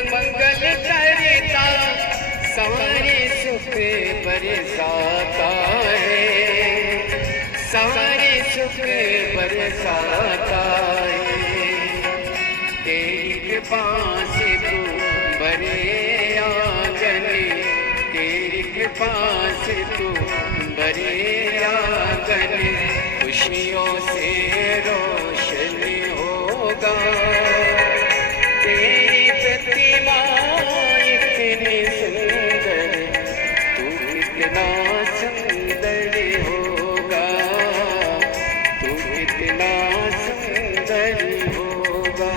मंगल करता सवारे सुख बरसाता है, सवारे सुख बरसाता है। तेरी कृपा से तू भरे आंगन, तेरी कृपा से तू भरे आंगन, खुशियों से रोशन होगा। तेरी प्रतिमा इतनी सुंदर, तू कितना सुंदर होगा, तू कितना सुंदर होगा।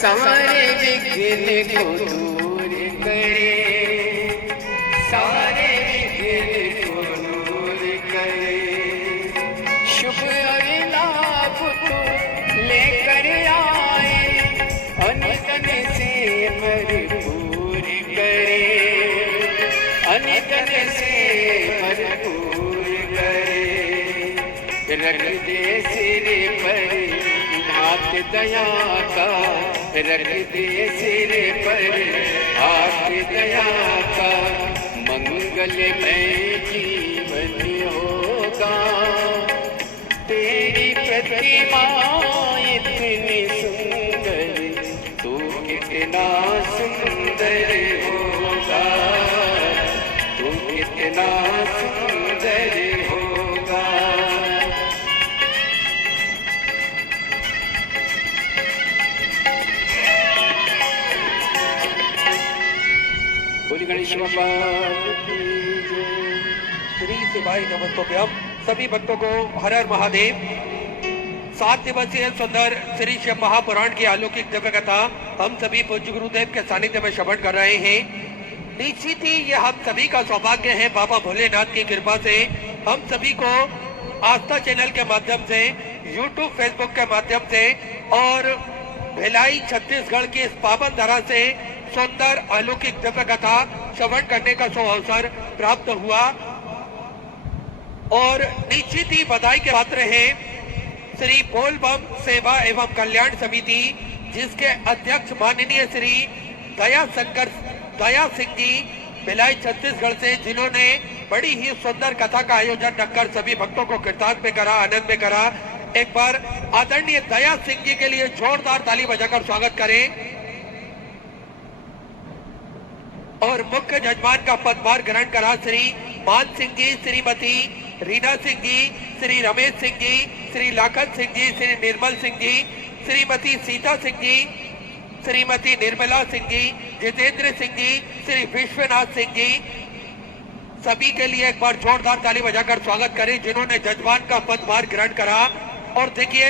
सारे विघ्न को दूर करे, सारे विघ्न को दूर करे, शुभ लाभ को लेकर आए, अनगन से भरपूर करे, अनगन से भरपूर करे। रख दे सिर पर हाथ दया का, रख दे सिर पर हाथ दया का, मंगलमय जीवन होगा। तेरी प्रतिमा इतनी सुंदर, तू कितना सुंदर होगा, तू कितना सुंदर होगा। गणेश श्री शिवाय नमस्तोभ्यम। सभी भक्तों को हर हर महादेव। 7 दिवसीय सुंदर श्री शिव महापुराण की अलौकिक दिव्य कथा हम सभी पूज्य गुरुदेव के सानिध्य में श्रवण कर रहे हैं। निश्चित ही ये हम सभी का सौभाग्य है, बाबा भोलेनाथ की कृपा से हम सभी को आस्था चैनल के माध्यम से, यूट्यूब फेसबुक के माध्यम से और भिलाई छत्तीसगढ़ की इस पावन धरा से सुंदर अलौकिक दिव्य कथा श्रवण करने का अवसर प्राप्त हुआ। और निश्चित ही बधाई के पात्र हैं श्री बोलबम सेवा एवं कल्याण समिति, जिसके अध्यक्ष माननीय श्री दया सिंह जी भिलाई छत्तीसगढ़ से, जिन्होंने बड़ी ही सुंदर कथा का आयोजन रखकर सभी भक्तों को कृतार्थ में करा, आनंद में करा। एक बार आदरणीय दया सिंह जी के लिए जोरदार ताली बजाकर स्वागत करें। और मुख्य जजमान का पदभार ग्रहण करा श्री मान सिंह जी, श्रीमती रीना सिंह जी, श्री रमेश सिंह जी, श्री लाखन सिंह जी, श्री निर्मल सिंह जी, श्रीमती सीता सिंह जी, श्रीमती निर्मला सिंह जी, जितेंद्र सिंह जी, श्री विश्वनाथ सिंह जी, सभी के लिए एक बार जोरदार ताली बजाकर स्वागत करें, जिन्होंने जजमान का पदभार ग्रहण करा। और देखिए,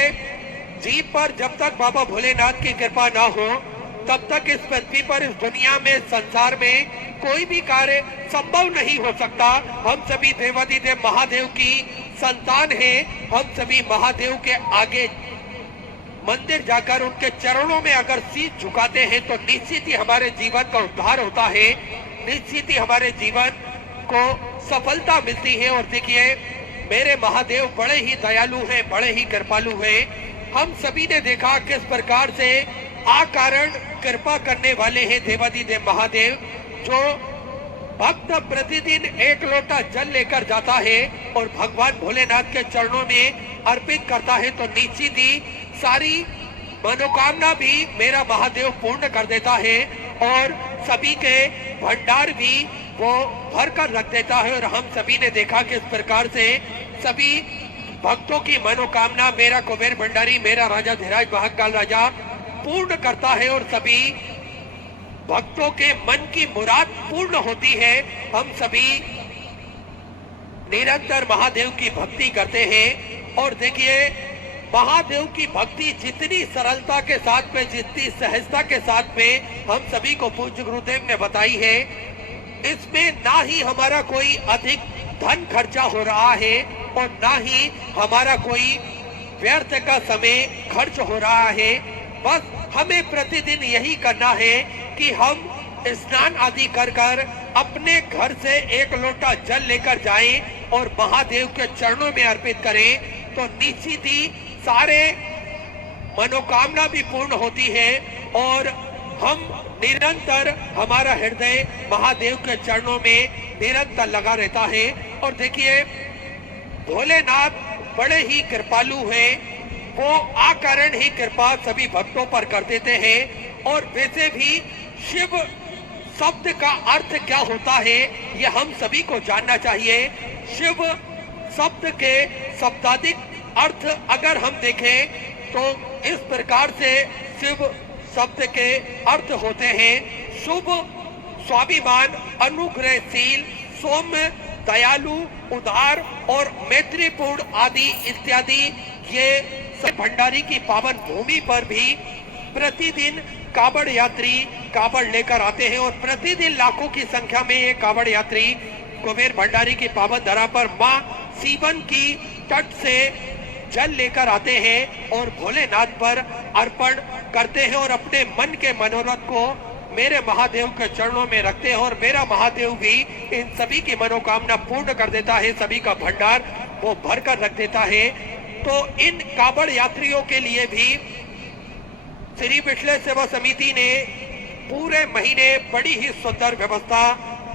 जीप पर जब तक बाबा भोलेनाथ की कृपा ना हो तब तक इस पृथ्वी पर, इस दुनिया में, संसार में कोई भी कार्य संभव नहीं हो सकता। हम सभी देवाधिदेव महादेव की संतान हैं। हम सभी महादेव के आगे मंदिर जाकर उनके चरणों में अगर शीश झुकाते हैं तो निश्चित ही हमारे जीवन का उद्धार होता है, निश्चित ही हमारे जीवन को सफलता मिलती है। और देखिए, मेरे महादेव बड़े ही दयालु हैं, बड़े ही कृपालु हैं। हम सभी ने देखा किस प्रकार से अकारण कृपा करने वाले हैं देवाधिदेव महादेव। जो भक्त प्रतिदिन 1 लोटा जल लेकर जाता है और भगवान भोलेनाथ के चरणों में अर्पित करता है तो निश्चित ही सारी मनोकामना भी मेरा महादेव पूर्ण कर देता है और सभी के भंडार भी वो भर कर रख देता है। और हम सभी ने देखा कि इस प्रकार से सभी भक्तों की मनोकामना मेरा कुबेर भंडारी, मेरा राजा धीराज महाकाल राजा पूर्ण करता है और सभी भक्तों के मन की मुराद पूर्ण होती है। हम सभी निरंतर महादेव की भक्ति करते हैं और देखिए महादेव की भक्ति जितनी सरलता के साथ में, जितनी सहजता के साथ में हम सभी को पूज्य गुरुदेव ने बताई है, इसमें ना ही हमारा कोई अधिक धन खर्चा हो रहा है और ना ही हमारा कोई व्यर्थ का समय खर्च हो रहा है। बस हमें प्रतिदिन यही करना है कि हम स्नान आदि कर कर अपने घर से एक लोटा जल लेकर जाएं और महादेव के चरणों में अर्पित करें, तो निश्चित ही सारे मनोकामना भी पूर्ण होती है और हम निरंतर, हमारा हृदय महादेव के चरणों में निरंतर लगा रहता है। और देखिए भोलेनाथ बड़े ही कृपालु हैं, वो अकारण ही कृपा सभी भक्तों पर कर देते हैं। और वैसे भी शिव शब्द का अर्थ क्या होता है ये हम सभी को जानना चाहिए। शिव शब्द के शब्दाधिक अर्थ अगर हम देखें तो इस प्रकार से शिव शब्द के अर्थ होते हैं शुभ, स्वाभिमान, अनुग्रहशील, सौम्य, दयालु, उदार और मैत्रीपूर्ण आदि इत्यादि। ये भंडारी की पावन भूमि पर भी प्रतिदिन कावड़ यात्री कावड़ लेकर आते हैं और प्रतिदिन लाखों की संख्या में ये कावड़ यात्री कुबेर भंडारी की पावन धरा पर मां सीवन की तट से जल लेकर आते हैं और भोलेनाथ पर अर्पण करते हैं और अपने मन के मनोरथ को मेरे महादेव के चरणों में रखते हैं और मेरा महादेव भी इन सभी की मनोकामना पूर्ण कर देता है, सभी का भंडार वो भर कर रख देता है। तो इन कावड़ यात्रियों के लिए भी श्री विठले सेवा समिति ने पूरे महीने बड़ी ही सुंदर व्यवस्था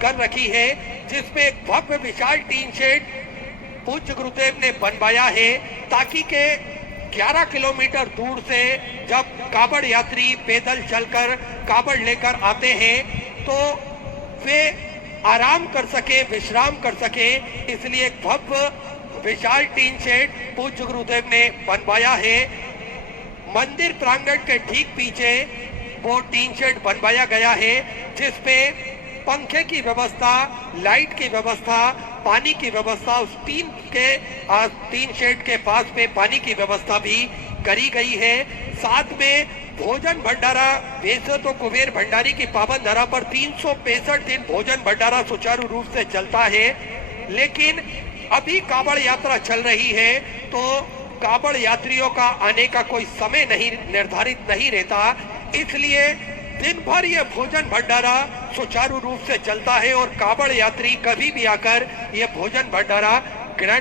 कर रखी है, जिसमें एक भव्य विशाल टीन शेड पूज्य गुरुदेव ने बनवाया है, ताकि के 11 किलोमीटर दूर से जब कावड़ यात्री पैदल चलकर कावड़ लेकर आते हैं तो वे आराम कर सके, विश्राम कर सके, इसलिए एक भव्य विशाल टीन शेड पूज्य गुरुदेव ने बनवाया है। मंदिर प्रांगण के ठीक पीछे वो टीन शेड बनवाया गया है, जिसपे पंखे की व्यवस्था, लाइट की व्यवस्था, पानी की व्यवस्था, उस टीन शेड के पास में पानी की व्यवस्था भी करी गई है। साथ में भोजन भंडारा, वैसे तो कुबेर भंडारी की पावन धरा पर 365 दिन भोजन भंडारा सुचारू रूप से चलता है, लेकिन अभी कावड़ यात्रा चल रही है तो कावड़ यात्रियों का आने का कोई समय नहीं निर्धारित नहीं रहता, इसलिए दिन भर ये भोजन भंडारा सुचारू रूप से चलता है और कावड़ यात्री कभी भी आकर ये भोजन भंडारा ग्रहण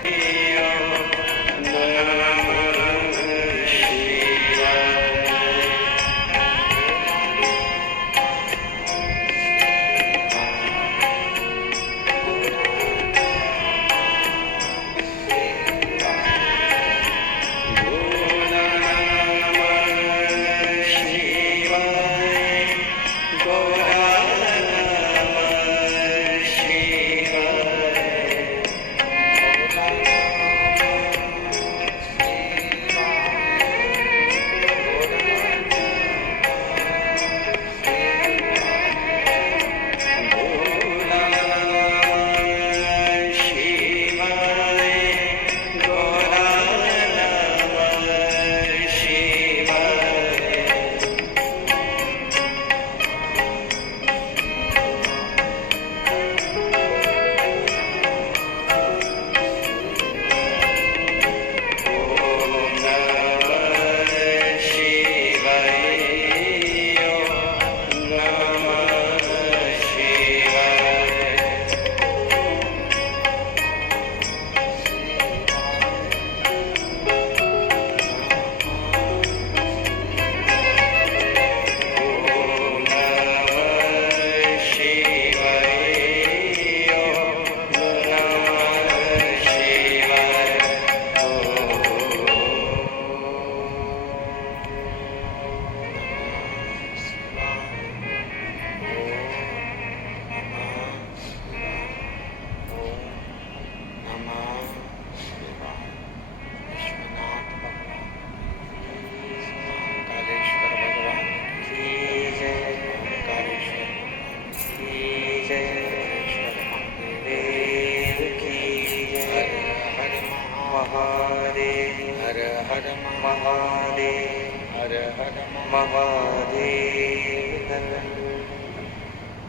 महादेव हर हर महादेव हर हर महादेव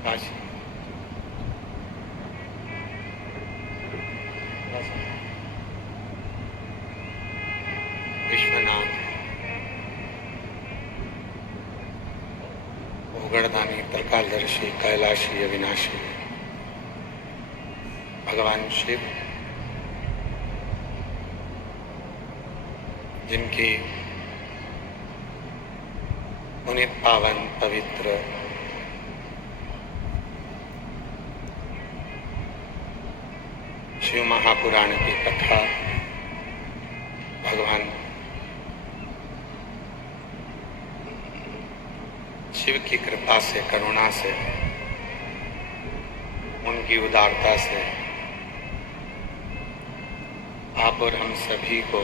काशी विश्वनाथ उगड़दानी त्रिकालदर्शी कैलाशी अविनाशी भगवान शिव, जिनकी पुनीत पावन पवित्र शिव महापुराण की कथा भगवान शिव की कृपा से, करुणा से, उनकी उदारता से आप और हम सभी को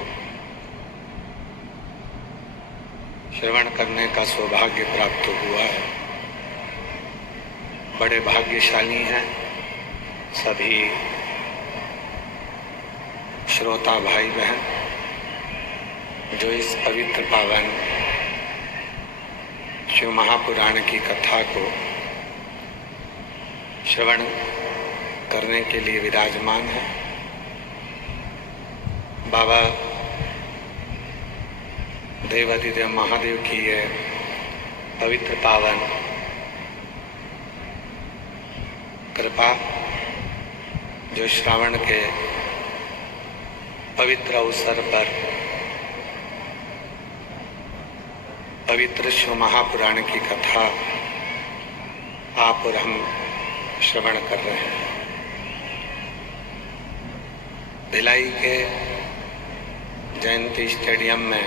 श्रवण करने का सौभाग्य प्राप्त हुआ है। बड़े भाग्यशाली हैं सभी श्रोता भाई बहन जो इस पवित्र पावन शिव महापुराण की कथा को श्रवण करने के लिए विराजमान है। बाबा देवाधिदेव महादेव की ये पवित्र पावन कृपा जो श्रावण के पवित्र अवसर पर पवित्र शिव महापुराण की कथा आप और हम श्रवण कर रहे हैं। भिलाई के जयंती स्टेडियम में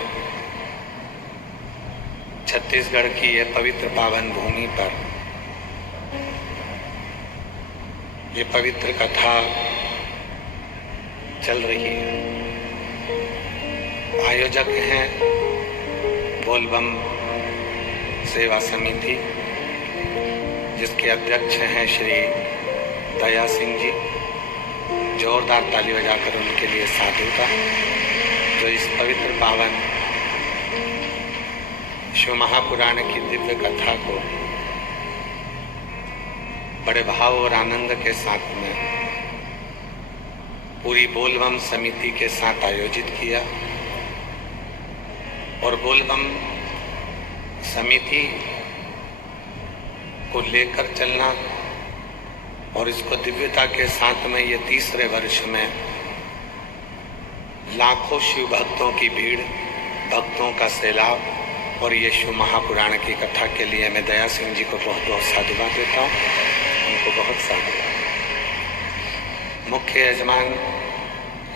छत्तीसगढ़ की ये पवित्र पावन भूमि पर ये पवित्र कथा चल रही है। आयोजक हैं बोलबम सेवा समिति, जिसके अध्यक्ष हैं श्री दया सिंह जी। जोरदार ताली बजाकर उनके लिए साधुता, जो इस पवित्र पावन शिव महापुराण की दिव्य कथा को बड़े भाव और आनंद के साथ में पूरी बोलबम समिति के साथ आयोजित किया। और बोलबम समिति को लेकर चलना और इसको दिव्यता के साथ में ये तीसरे वर्ष में लाखों शिव भक्तों की भीड़, भक्तों का सैलाब और ये शिव महापुराण की कथा के लिए मैं दया सिंह जी को बहुत बहुत साधुवाद देता हूँ। उनको बहुत साधुवाद। मुख्य यजमान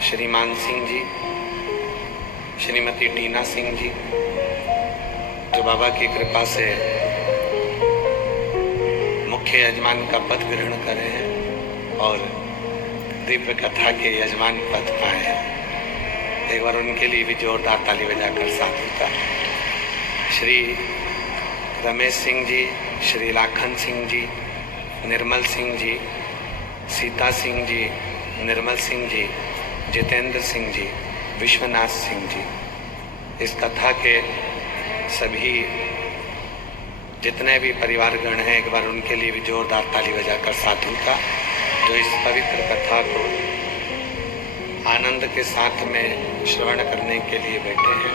श्रीमान सिंह जी, श्रीमती टीना सिंह जी, जो बाबा की कृपा से मुख्य यजमान का पद ग्रहण करे हैं और दिव्य कथा के यजमान पद पाए हैं। एक बार उनके लिए भी जोरदार ताली बजाकर साधुता। श्री रमेश सिंह जी, श्री लाखन सिंह जी, निर्मल सिंह जी, सीता सिंह जी, निर्मल सिंह जी, जितेंद्र सिंह जी, विश्वनाथ सिंह जी, इस कथा के सभी जितने भी परिवारगण हैं, एक बार उनके लिए भी जोरदार ताली बजाकर साधुता, जो इस पवित्र कथा को आनंद के साथ में श्रवण करने के लिए बैठे हैं,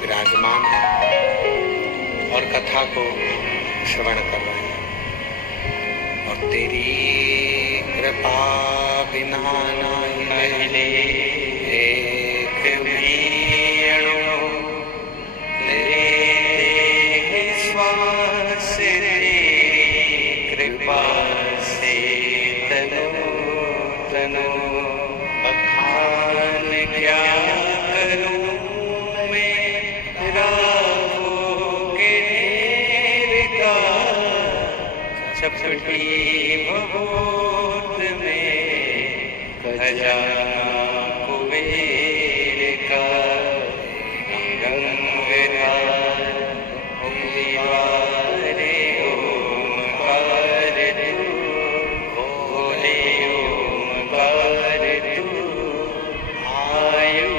विराजमान हैं और कथा को श्रवण कर रहे हैं। और तेरी कृपा बिना नहीं एक भी अणु लेते श्वास, तेरी कृपा से तनु तनु बखान क्या करूं मैं राहों के ढेर का, चपटी भभूत में खजाना कुबेर का, गंगाधार दीवारे ओमकार तू, भोले ओमकार तू, आयु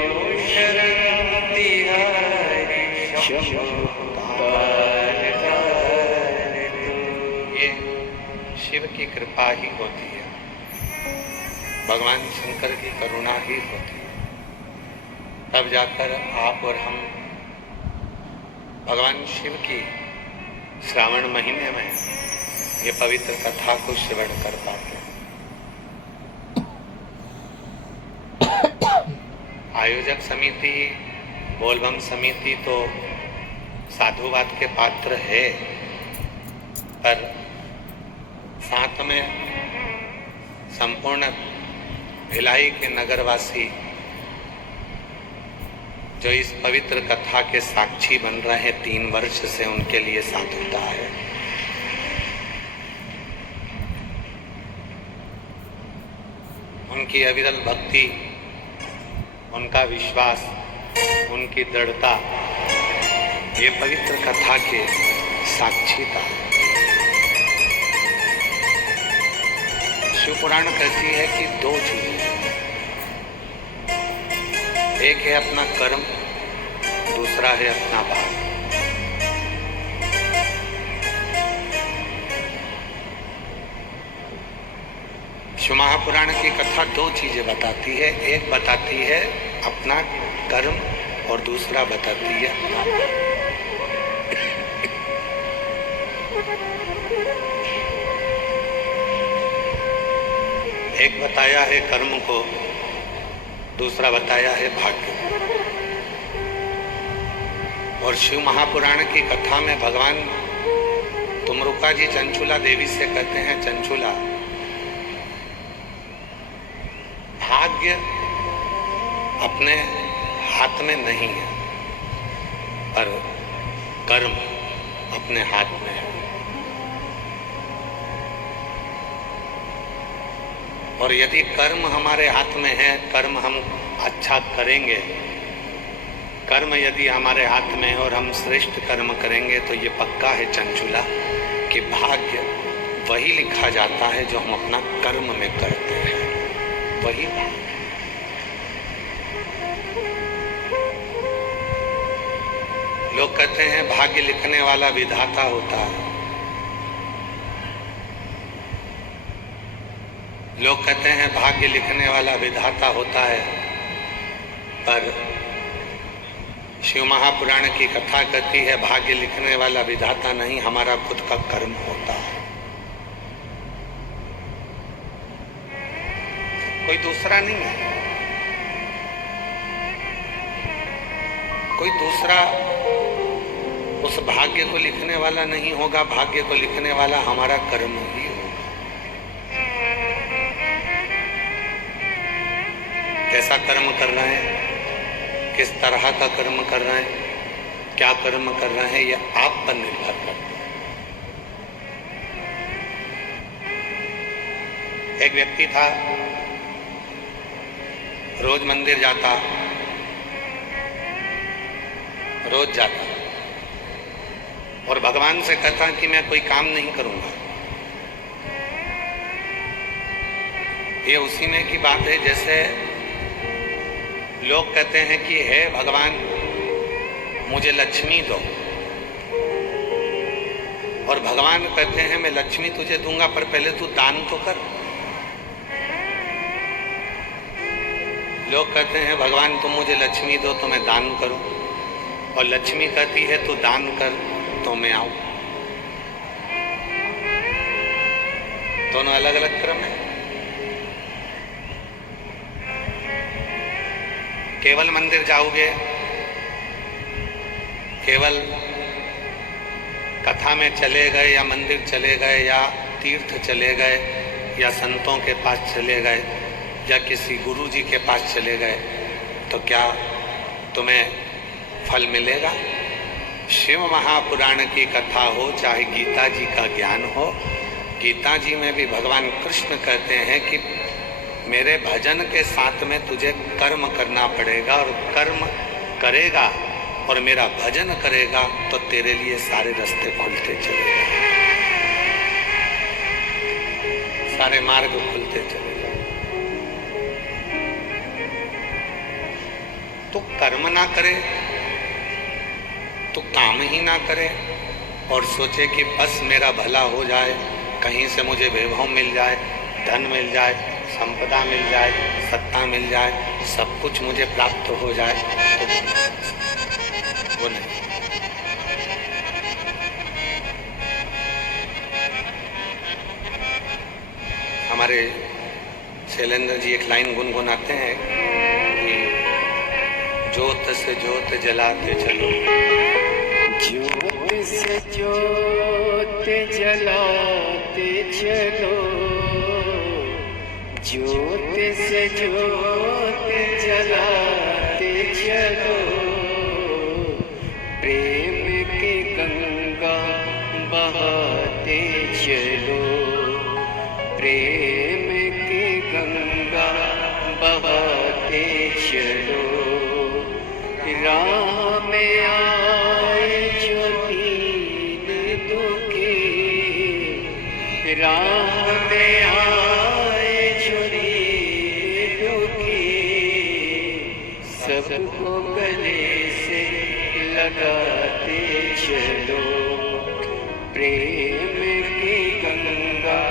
ये शिव की कृपा ही होती है, भगवान शंकर की करुणा ही होती है। तब जाकर आप और हम भगवान शिव की श्रावण महीने में ये पवित्र कथा को श्रवण कर पाते हैं। आयोजक समिति, बोलबम समिति तो साधुवाद के पात्र है, पर साथ में संपूर्ण भिलाई के नगरवासी जो इस पवित्र कथा के साक्षी बन रहे हैं 3 वर्ष से, उनके लिए साधुता है। उनकी अविरल भक्ति, उनका विश्वास, उनकी दृढ़ता, ये पवित्र कथा के साक्षीता है। शिव पुराण कहती है कि 2 चीजें, एक है अपना कर्म, दूसरा है अपना भाव। शिव महापुराण की कथा 2 चीजें बताती है, एक बताती है अपना कर्म और दूसरा बताती है अपना भाव। एक बताया है कर्म को, दूसरा बताया है भाग्य। और शिव महापुराण की कथा में भगवान तुमरुका जी चंचुला देवी से कहते हैं, चंचुला, भाग्य अपने हाथ में नहीं है, पर कर्म अपने हाथ में है। और यदि कर्म हमारे हाथ में है, कर्म हम अच्छा करेंगे, कर्म यदि हमारे हाथ में है और हम श्रेष्ठ कर्म करेंगे, तो ये पक्का है चंचुला कि भाग्य वही लिखा जाता है जो हम अपना कर्म में करते हैं, वही। लोग कहते हैं भाग्य लिखने वाला विधाता होता है, लोग कहते हैं भाग्य लिखने वाला विधाता होता है, पर शिव महापुराण की कथा कहती है भाग्य लिखने वाला विधाता नहीं, हमारा खुद का कर्म होता है। कोई दूसरा नहीं है, कोई दूसरा उस भाग्य को लिखने वाला नहीं होगा। भाग्य को लिखने वाला हमारा कर्म ही होगा। कैसा कर्म कर रहे हैं, किस तरह का कर्म कर रहे हैं, क्या कर्म कर रहे हैं, यह आप पर निर्भर करता है। एक व्यक्ति था, रोज मंदिर जाता, रोज जाता और भगवान से कहता कि मैं कोई काम नहीं करूंगा। ये उसी में की बात है जैसे लोग कहते हैं कि हे भगवान मुझे लक्ष्मी दो, और भगवान कहते हैं मैं लक्ष्मी तुझे दूंगा पर पहले तू दान तो कर। लोग कहते हैं भगवान तुम मुझे लक्ष्मी दो तो मैं दान करूं, और लक्ष्मी कहती है तू दान कर तो मैं आऊं। दोनों अलग अलग क्रम है। केवल मंदिर जाओगे, केवल कथा में चले गए या मंदिर चले गए या तीर्थ चले गए या संतों के पास चले गए या किसी गुरु जी के पास चले गए, तो क्या तुम्हें फल मिलेगा? शिव महापुराण की कथा हो, चाहे गीता जी का ज्ञान हो, गीता जी में भी भगवान कृष्ण कहते हैं कि मेरे भजन के साथ में तुझे कर्म करना पड़ेगा, और कर्म करेगा और मेरा भजन करेगा तो तेरे लिए सारे रास्ते खुलते चले, सारे मार्ग खुलते चले। तो कर्म ना करे तो काम ही ना करे और सोचे कि बस मेरा भला हो जाए, कहीं से मुझे वैभव मिल जाए, धन मिल जाए, संपदा मिल जाए, सत्ता मिल जाए, सब कुछ मुझे प्राप्त हो जाए, तो वो नहीं। हमारे शैलेंद्र जी एक लाइन गुनगुनाते हैं कि ज्योत से ज्योत जलाते चलो, ज्योत से ज्योत जलाते चलो, ज्योत से ज्योत जलाते चलो, प्रेम की गंगा बहाते चलो, प्रेम की गंगा बहाते चलो, राह में आए जो दीन दुखी, राह में आए जो दीन दुखी, सबको गले से लगाते चलो, प्रेम की गंगा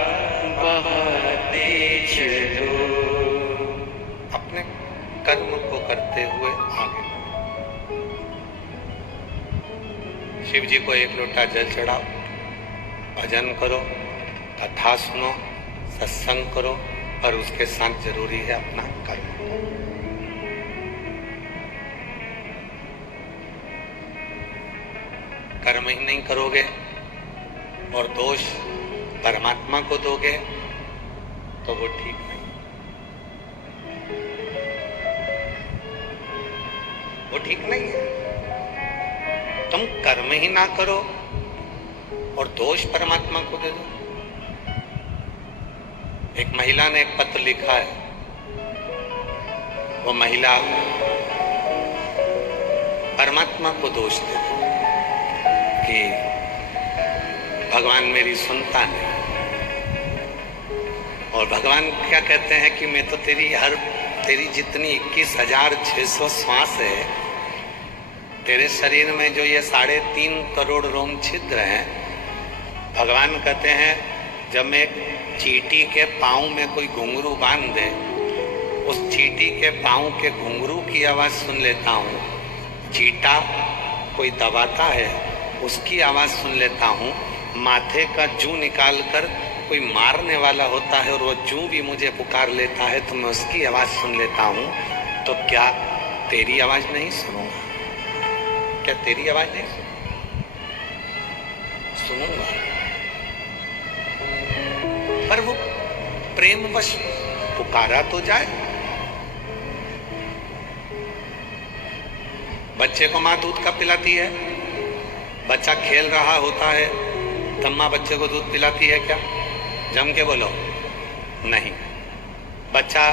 बहाते चलो। अपने कर्म को करते हुए आगे। शिव जी को एक लोटा जल चढ़ाओ, भजन करो, कथा सुनो, सत्संग करो, और उसके साथ जरूरी है अपना कर्म। कर्म ही नहीं करोगे और दोष परमात्मा को दोगे तो वो ठीक नहीं, वो ठीक नहीं है। तुम कर्म ही ना करो और दोष परमात्मा को दे दो। एक महिला ने एक पत्र लिखा है, वो महिला परमात्मा को दोष दे कि भगवान मेरी सुनता नहीं, और भगवान क्या कहते हैं कि मैं तो तेरी जितनी 21,600 श्वास है, तेरे शरीर में जो ये 3.5 करोड़ रोम छिद्र हैं, भगवान कहते हैं जब मैं चींटी के पाँव में कोई घुंघरू बांध दे, उस चींटी के पाँव के घुंघरू की आवाज़ सुन लेता हूँ। चींटा कोई दबाता है उसकी आवाज़ सुन लेता हूँ। माथे का जू निकाल कर कोई मारने वाला होता है और वो जू भी मुझे पुकार लेता है तो मैं उसकी आवाज़ सुन लेता हूँ। तो क्या तेरी आवाज़ नहीं सुनूंगा? क्या तेरी आवाज़ नहीं सुनूंगा? पर वो प्रेमवश पुकारा तो जाए। बच्चे को माँ दूध कब पिलाती है? बच्चा खेल रहा होता है तब माँ बच्चे को दूध पिलाती है क्या? जम के बोलो, नहीं। बच्चा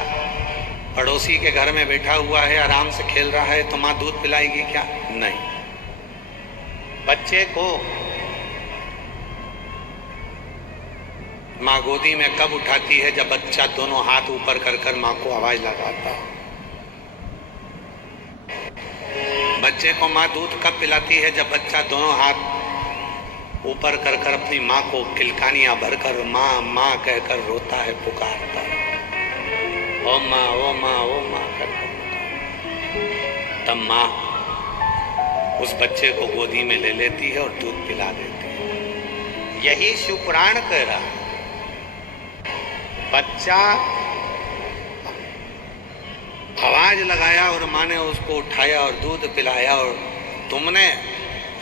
पड़ोसी के घर में बैठा हुआ है, आराम से खेल रहा है, तो माँ दूध पिलाएगी क्या? नहीं। बच्चे को माँ गोदी में कब उठाती है? जब बच्चा दोनों हाथ ऊपर कर कर माँ को आवाज लगाता है। बच्चे को माँ दूध कब पिलाती है? जब बच्चा दोनों हाथ ऊपर कर कर अपनी माँ को किलकानियां भरकर माँ माँ कहकर रोता है, पुकारता है, ओ माँ ओ माँ ओ माँ कहकर। तब माँ उस बच्चे को गोदी में ले लेती है और दूध पिला देती है। यही शिवपुराण कह रहा है। बच्चा आवाज लगाया और माँ ने उसको उठाया और दूध पिलाया, और तुमने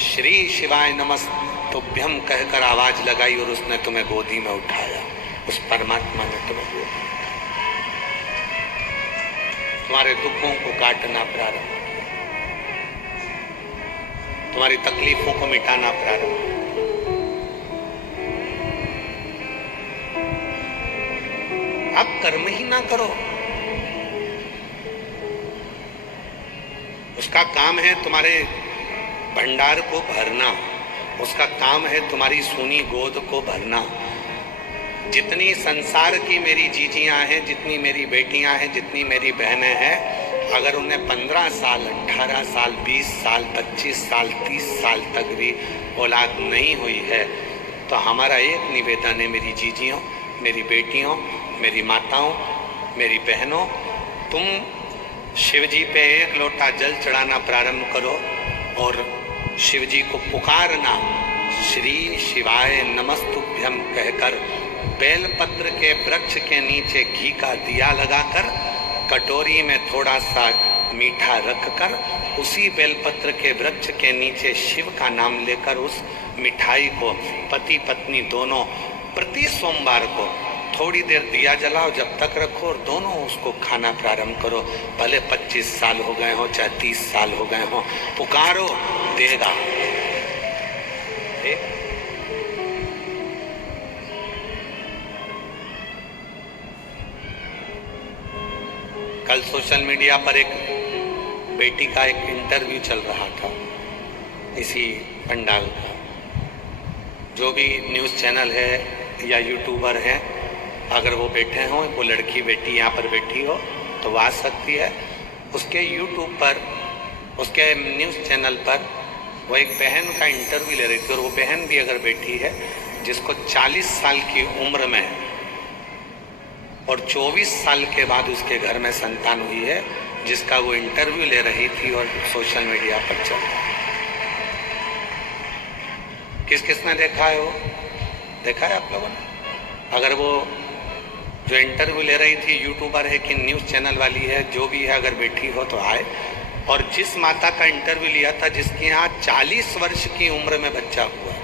श्री शिवाय नमस्तुभ्यम कहकर आवाज लगाई और उसने तुम्हें गोदी में उठाया। उस परमात्मा ने तुम्हें गोदी, तुम्हारे दुखों को काटना प्रारंभ, तुम्हारी तकलीफों को मिटाना प्रारंभ। अब कर्म ही ना करो। उसका काम है तुम्हारे भंडार को भरना, उसका काम है तुम्हारी सूनी गोद को भरना। जितनी संसार की मेरी जीजियां हैं, जितनी मेरी बेटियां हैं, जितनी मेरी बहनें हैं, अगर उन्हें 15 साल, 18 साल, 20 साल, 25 साल, 30 साल तक भी औलाद नहीं हुई है, तो हमारा एक निवेदन है, मेरी जीजियों, मेरी बेटियों, मेरी माताओं, मेरी बहनों, तुम शिव जी पे एक लोटा जल चढ़ाना प्रारंभ करो और शिव जी को पुकारना, श्री शिवाय नमस्तुभ्यम कहकर बेलपत्र के वृक्ष के नीचे घी का दिया लगाकर कटोरी में थोड़ा सा मीठा रखकर उसी बेलपत्र के वृक्ष के नीचे शिव का नाम लेकर उस मिठाई को पति पत्नी दोनों प्रति सोमवार को थोड़ी देर दिया जलाओ, जब तक रखो और दोनों उसको खाना प्रारंभ करो। भले 25 साल हो गए हो चाहे 30 साल हो गए हो, पुकारो, देगा। कल सोशल मीडिया पर एक बेटी का एक इंटरव्यू चल रहा था इसी पंडाल का। जो भी न्यूज़ चैनल है या यूट्यूबर है, अगर वो बैठे हों, वो लड़की बेटी यहाँ पर बैठी हो तो वो आ सकती है। उसके यूट्यूब पर, उसके न्यूज़ चैनल पर वो एक बहन का इंटरव्यू ले रही थी और वो बहन भी अगर बैठी है जिसको 40 साल की उम्र में और 24 साल के बाद उसके घर में संतान हुई है, जिसका वो इंटरव्यू ले रही थी और सोशल मीडिया पर चल रहा है। किस किस ने देखा है? वो देखा है आप लोगों ने? अगर वो जो इंटरव्यू ले रही थी यूट्यूबर है कि न्यूज़ चैनल वाली है, जो भी है, अगर बैठी हो तो आए। और जिस माता का इंटरव्यू लिया था जिसके यहाँ 40 वर्ष की उम्र में बच्चा हुआ था,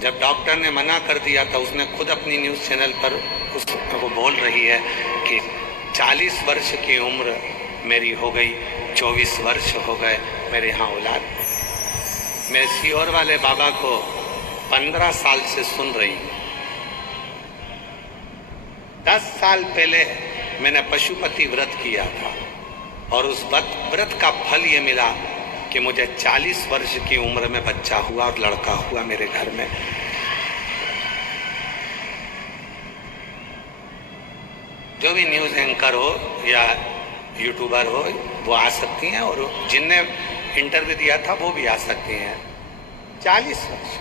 जब डॉक्टर ने मना कर दिया था, उसने खुद अपनी न्यूज़ चैनल पर वो बोल रही है कि 40 वर्ष की उम्र मेरी हो गई, 24 वर्ष हो गए, मेरे यहाँ औलाद। मैं सीहोर वाले बाबा को 15 साल से सुन रही हूँ। 10 साल पहले मैंने पशुपति व्रत किया था और उस व्रत का फल ये मिला कि मुझे 40 वर्ष की उम्र में बच्चा हुआ और लड़का हुआ मेरे घर में। जो भी न्यूज़ एंकर हो या यूट्यूबर हो वो आ सकती हैं और जिनने इंटरव्यू दिया था वो भी आ सकती हैं। 40 वर्ष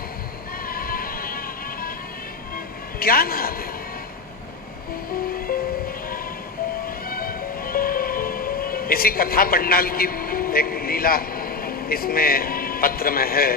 क्या ना दे। इसी कथा पंडाल की एक लीला इसमें पत्र में है।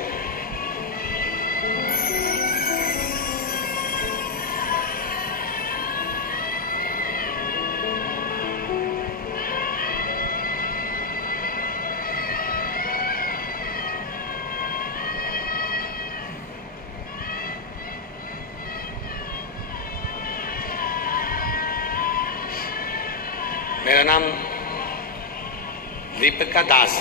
मेरा नाम दीपिका दास,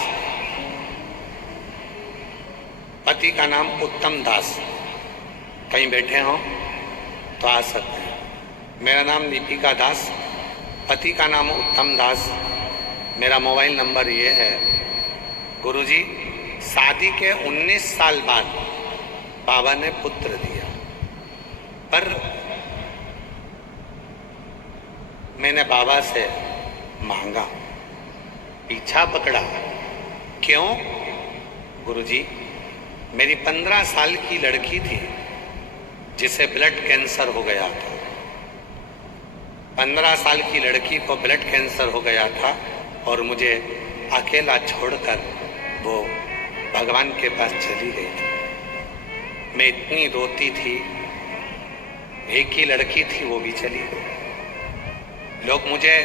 पति का नाम उत्तम दास। कहीं बैठे हों तो आ सकते हैं। मेरा नाम दीपिका दास, पति का नाम उत्तम दास। मेरा मोबाइल नंबर ये है। गुरुजी, शादी के 19 साल बाद बाबा ने पुत्र दिया, पर मैंने बाबा से मांगा, पीछा पकड़ा। क्यों? गुरुजी, मेरी 15 साल की लड़की थी जिसे ब्लड कैंसर हो गया था। 15 साल की लड़की को ब्लड कैंसर हो गया था और मुझे अकेला छोड़कर वो भगवान के पास चली गई थी। मैं इतनी रोती थी, एक ही लड़की थी वो भी चली गई। लोग मुझे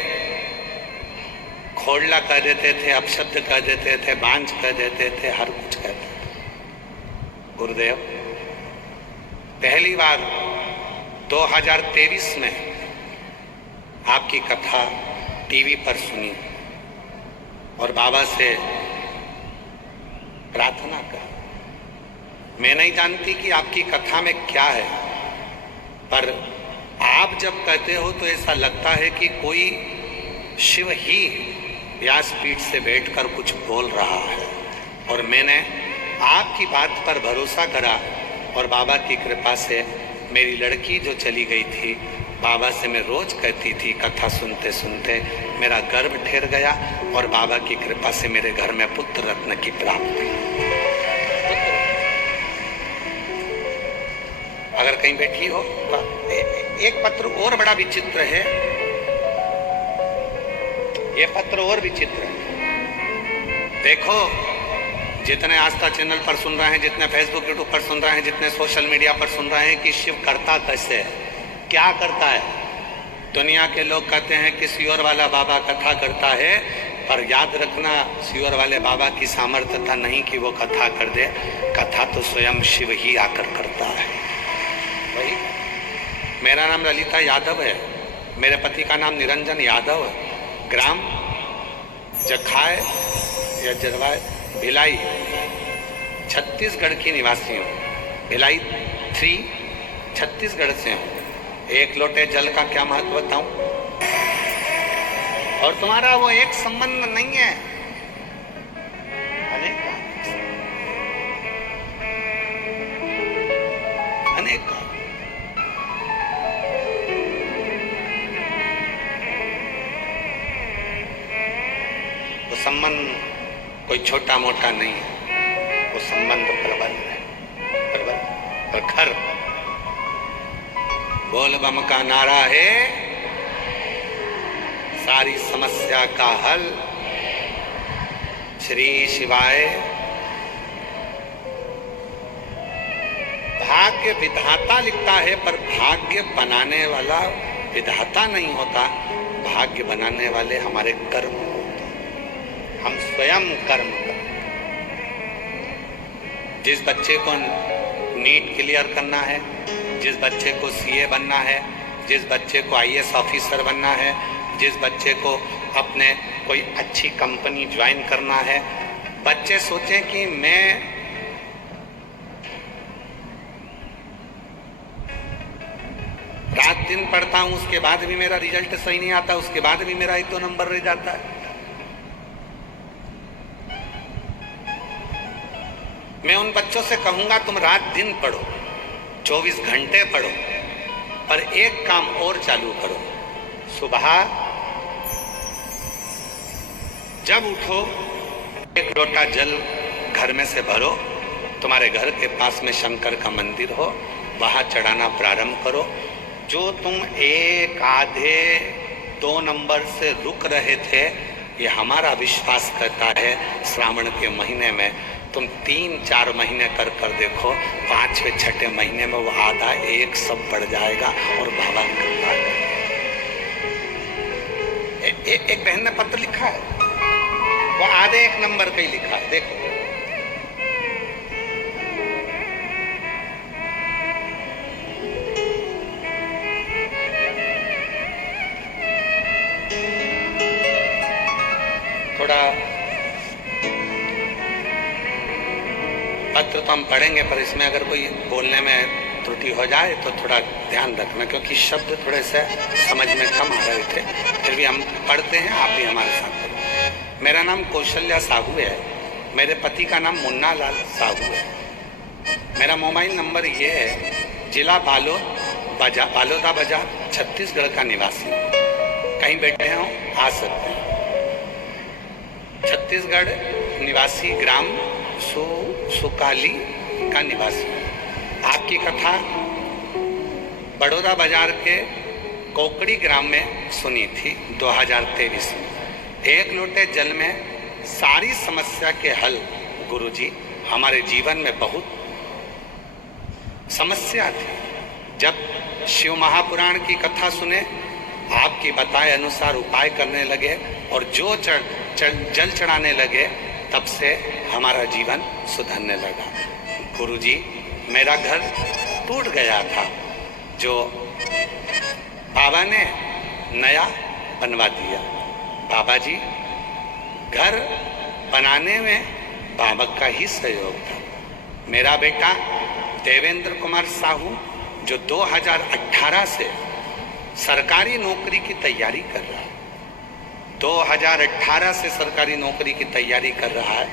खोड़ला कह देते थे, अपशब्द कह देते थे, बांझ कह देते थे, हर कुछ कहते थे। गुरुदेव, पहली बार 2023 में आपकी कथा टीवी पर सुनी और बाबा से प्रार्थना कर। मैं नहीं जानती कि आपकी कथा में क्या है, पर आप जब कहते हो तो ऐसा लगता है कि कोई शिव ही व्यासपीठ से बैठकर कुछ बोल रहा है। और मैंने आपकी बात पर भरोसा करा और बाबा की कृपा से मेरी लड़की जो चली गई थी बाबा से मैं रोज कहती थी, कथा सुनते सुनते मेरा गर्भ ठहर गया और बाबा की कृपा से मेरे घर में पुत्र रत्न की प्राप्ति। अगर कहीं बैठी हो तो एक पत्र और बड़ा विचित्र है, ये पत्र और विचित्र है। देखो, जितने आस्था चैनल पर सुन रहे हैं, जितने फेसबुक यूट्यूब पर सुन रहे हैं, जितने सोशल मीडिया पर सुन रहे हैं कि शिव करता कैसे है, क्या करता है। दुनिया के लोग कहते हैं कि सियोर वाला बाबा कथा करता है, पर याद रखना सियोर वाले बाबा की सामर्थ्य था नहीं कि वो कथा कर दे, कथा तो स्वयं शिव ही आकर करता है। वही, मेरा नाम ललिता यादव है, मेरे पति का नाम निरंजन यादव है, ग्राम जखाय या जरवाय भिलाई छत्तीसगढ़ की निवासी हूँ। भिलाई 3 छत्तीसगढ़ से हूँ। एक लोटे जल का क्या महत्व बताऊं? और तुम्हारा वो एक संबंध नहीं है, अनेक अनेक। वो संबंध कोई छोटा मोटा नहीं है, वो संबंध प्रबल है, प्रबल प्रखर। बोल बम का नारा है सारी समस्या का हल। श्री शिवाय। भाग्य विधाता लिखता है, पर भाग्य बनाने वाला विधाता नहीं होता, भाग्य बनाने वाले हमारे कर्म होते, हम स्वयं कर्म करते। जिस बच्चे को नीट क्लियर करना है, जिस बच्चे को सीए बनना है, जिस बच्चे को आईएएस ऑफिसर बनना है, जिस बच्चे को अपने कोई अच्छी कंपनी ज्वाइन करना है, बच्चे सोचें कि मैं रात दिन पढ़ता हूं, उसके बाद भी मेरा रिजल्ट सही नहीं आता, उसके बाद भी मेरा 1-2 नंबर रह जाता है। मैं उन बच्चों से कहूंगा तुम रात दिन पढ़ो, 24 घंटे पढ़ो, पर एक काम और चालू करो। सुबह जब उठो, एक लोटा जल घर में से भरो, तुम्हारे घर के पास में शंकर का मंदिर हो, वहां चढ़ाना प्रारंभ करो। जो तुम 1, आधे, 2 नंबर से रुक रहे थे, ये हमारा विश्वास करता है श्रावण के महीने में तुम 3-4 महीने कर देखो, 5वें 6ठे महीने में वो आधा 1 सब बढ़ जाएगा और बाबा करता है। एक बहन ने पत्र लिखा है, वो आधे 1 नंबर का ही लिखा है, देखो। थोड़ा पत्र तो हम पढ़ेंगे, पर इसमें अगर कोई बोलने में त्रुटि हो जाए तो थोड़ा ध्यान रखना, क्योंकि शब्द थोड़े से समझ में कम आ रहे थे, फिर भी हम पढ़ते हैं, आप भी हमारे साथ पढ़ो। मेरा नाम कौशल्या साहू है, मेरे पति का नाम मुन्ना लाल साहू है। मेरा मोबाइल नंबर ये है, जिला बालोदा बाजार छत्तीसगढ़ का निवासी। कहीं बैठे हों आ सकते हैं। छत्तीसगढ़ निवासी, ग्राम सुकाली का निवासी। आपकी कथा बड़ौदा बाजार के कोकड़ी ग्राम में सुनी थी 2023 में। 1 लोटे जल में सारी समस्या के हल। गुरुजी, हमारे जीवन में बहुत समस्या थी। जब शिव महापुराण की कथा सुने, आपकी बताए अनुसार उपाय करने लगे और जो जल चढ़ाने लगे, तब से हमारा जीवन सुधरने लगा। गुरुजी, मेरा घर टूट गया था, जो बाबा ने नया बनवा दिया। बाबा जी, घर बनाने में बाबा का ही सहयोग था। मेरा बेटा देवेंद्र कुमार साहू, जो 2018 से सरकारी नौकरी की तैयारी कर रहा है, 2018 से सरकारी नौकरी की तैयारी कर रहा है,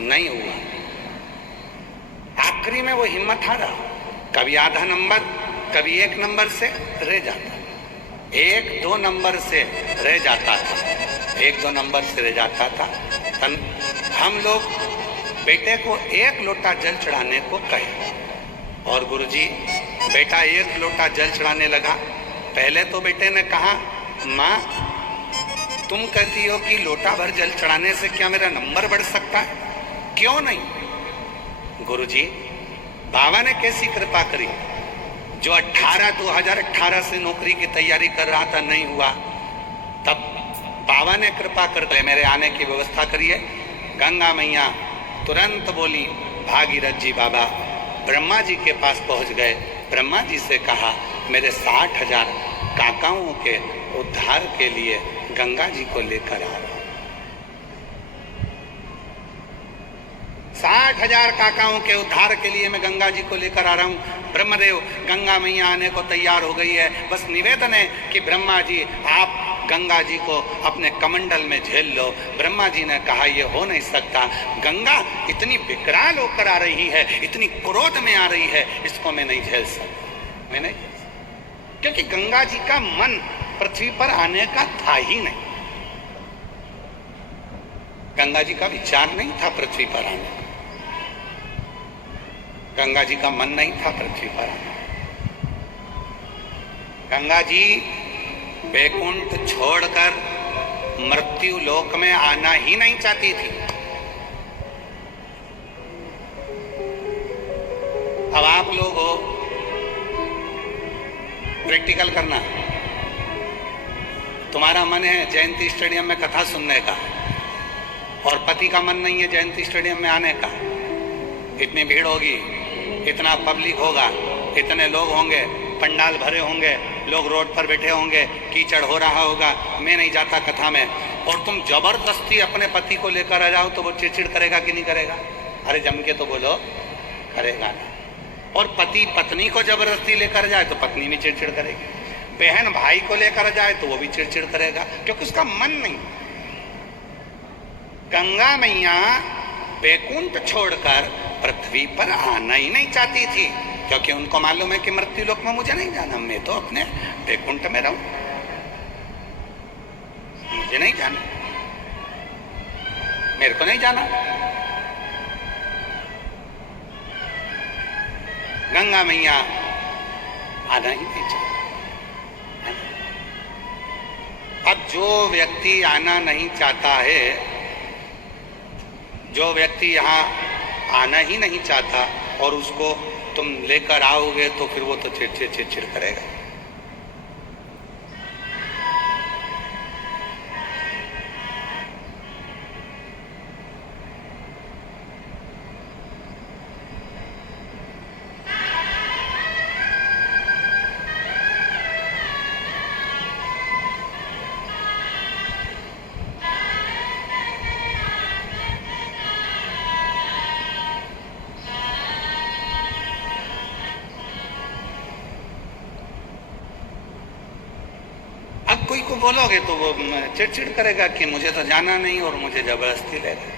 नहीं हुआ। आखिरी में वो हिम्मत हारा, कभी आधा नंबर, कभी 1 नंबर से रह जाता, 1-2 नंबर से रह जाता था, 1-2 नंबर से रह जाता था। हम लोग बेटे को 1 लोटा जल चढ़ाने को कहे और गुरुजी बेटा 1 लोटा जल चढ़ाने लगा। पहले तो बेटे ने कहा, माँ तुम कहती हो कि लोटा भर जल चढ़ाने से क्या मेरा नंबर बढ़ सकता है? क्यों नहीं? गुरुजी बाबा ने कैसी कृपा करी, जो 2018 से नौकरी की तैयारी कर रहा था, नहीं हुआ, तब बाबा ने कृपा कर मेरे आने की व्यवस्था करिए। गंगा मैया तुरंत बोली, भागीरथ जी बाबा ब्रह्मा जी के पास पहुंच गए। ब्रह्मा जी से कहा, मेरे 60,000 काकाओं के उद्धार के लिए गंगा जी को लेकर आ रहा हूं। 60,000 काकाओं के उद्धार के लिए मैं गंगा जी को लेकर आ रहा हूं। ब्रह्मदेव, गंगा मैया आने को तैयार हो गई है, बस निवेदन है कि ब्रह्मा जी आप गंगा जी को अपने कमंडल में झेल लो। ब्रह्मा जी ने कहा, यह हो नहीं सकता, गंगा इतनी विकराल होकर आ रही है, इतनी क्रोध में आ रही है, इसको मैं नहीं झेल सकता, मैं नहीं झेल सकता। क्योंकि गंगा जी का मन पृथ्वी पर आने का था ही नहीं, गंगा जी का विचार नहीं था पृथ्वी पर आने का, गंगा जी का मन नहीं था पृथ्वी पर आने। गंगा जी वैकुंठ छोड़कर मृत्यु लोक में आना ही नहीं चाहती थी। अब आप लोग हो, प्रैक्टिकल करना, तुम्हारा मन है जयंती स्टेडियम में कथा सुनने का और पति का मन नहीं है जयंती स्टेडियम में आने का। इतनी भीड़ होगी, इतना पब्लिक होगा, इतने लोग होंगे, पंडाल भरे होंगे, लोग रोड पर बैठे होंगे, कीचड़ हो रहा होगा, मैं नहीं जाता कथा में, और तुम जबरदस्ती अपने पति को लेकर आ जाओ तो वो चिड़चिड़ करेगा कि नहीं करेगा? अरे जम के तो बोलो, करेगा ना। और पति पत्नी को जबरदस्ती लेकर जाए तो पत्नी भी चिड़चिड़ करेगी, बहन भाई को लेकर जाए तो वो भी चिड़चिड़ करेगा, क्योंकि उसका मन नहीं। गंगा मैया वैकुंठ छोड़कर पृथ्वी पर आना ही नहीं चाहती थी, क्योंकि उनको मालूम है कि मृत्यु लोक में मुझे नहीं जाना, मैं तो अपने वैकुंठ में रहूं, मुझे नहीं जाना, मेरे को नहीं जाना। गंगा मैया आना ही नहीं चाहती। अब जो व्यक्ति आना नहीं चाहता है, जो व्यक्ति यहाँ आना ही नहीं चाहता और उसको तुम लेकर आओगे तो फिर वो तो चिड़चिड़ करेगा। अब कोई को बोलोगे तो वो चिड़चिड़ करेगा कि मुझे तो जाना नहीं और मुझे जबरदस्ती ले रहे।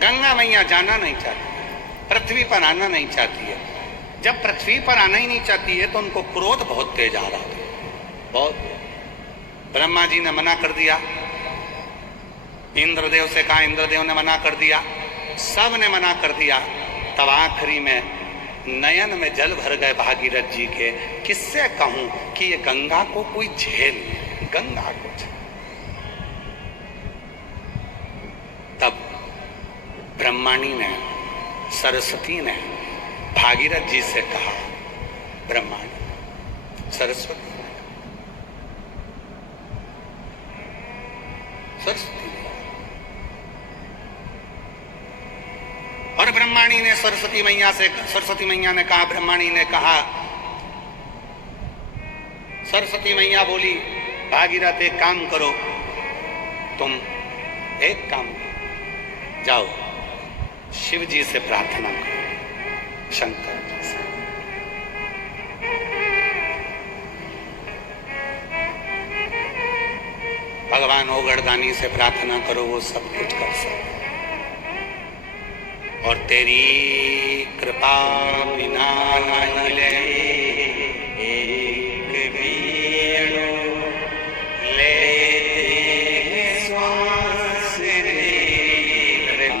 गंगा मैया जाना नहीं चाहती, पृथ्वी पर आना नहीं चाहती है। जब पृथ्वी पर आना ही नहीं चाहती है तो उनको क्रोध बहुत तेज आ रहा था, बहुत। ब्रह्मा जी ने मना कर दिया, इंद्रदेव से कहा, इंद्रदेव ने मना कर दिया, सब ने मना कर दिया। तब आखिरी में नयन में जल भर गए भागीरथ जी के। किससे कहूं कि ये गंगा को कोई झेल, गंगा को झेल। तब ब्रह्माणी ने, सरस्वती ने भागीरथ जी से कहा, ब्रह्माणी, सरस्वती ने, सरस्वती और ब्रह्माणी ने सरस्वती मैया से, सरस्वती मैया ने कहा, ब्रह्माणी ने कहा, सरस्वती मैया बोली, भागीरथ एक काम करो, तुम एक काम करो, जाओ शिव जी से प्रार्थना करो, शंकर जी से। भगवान ओगड़दानी से प्रार्थना करो, वो सब कुछ कर सकते। और तेरी कृपा बिना नहीं ले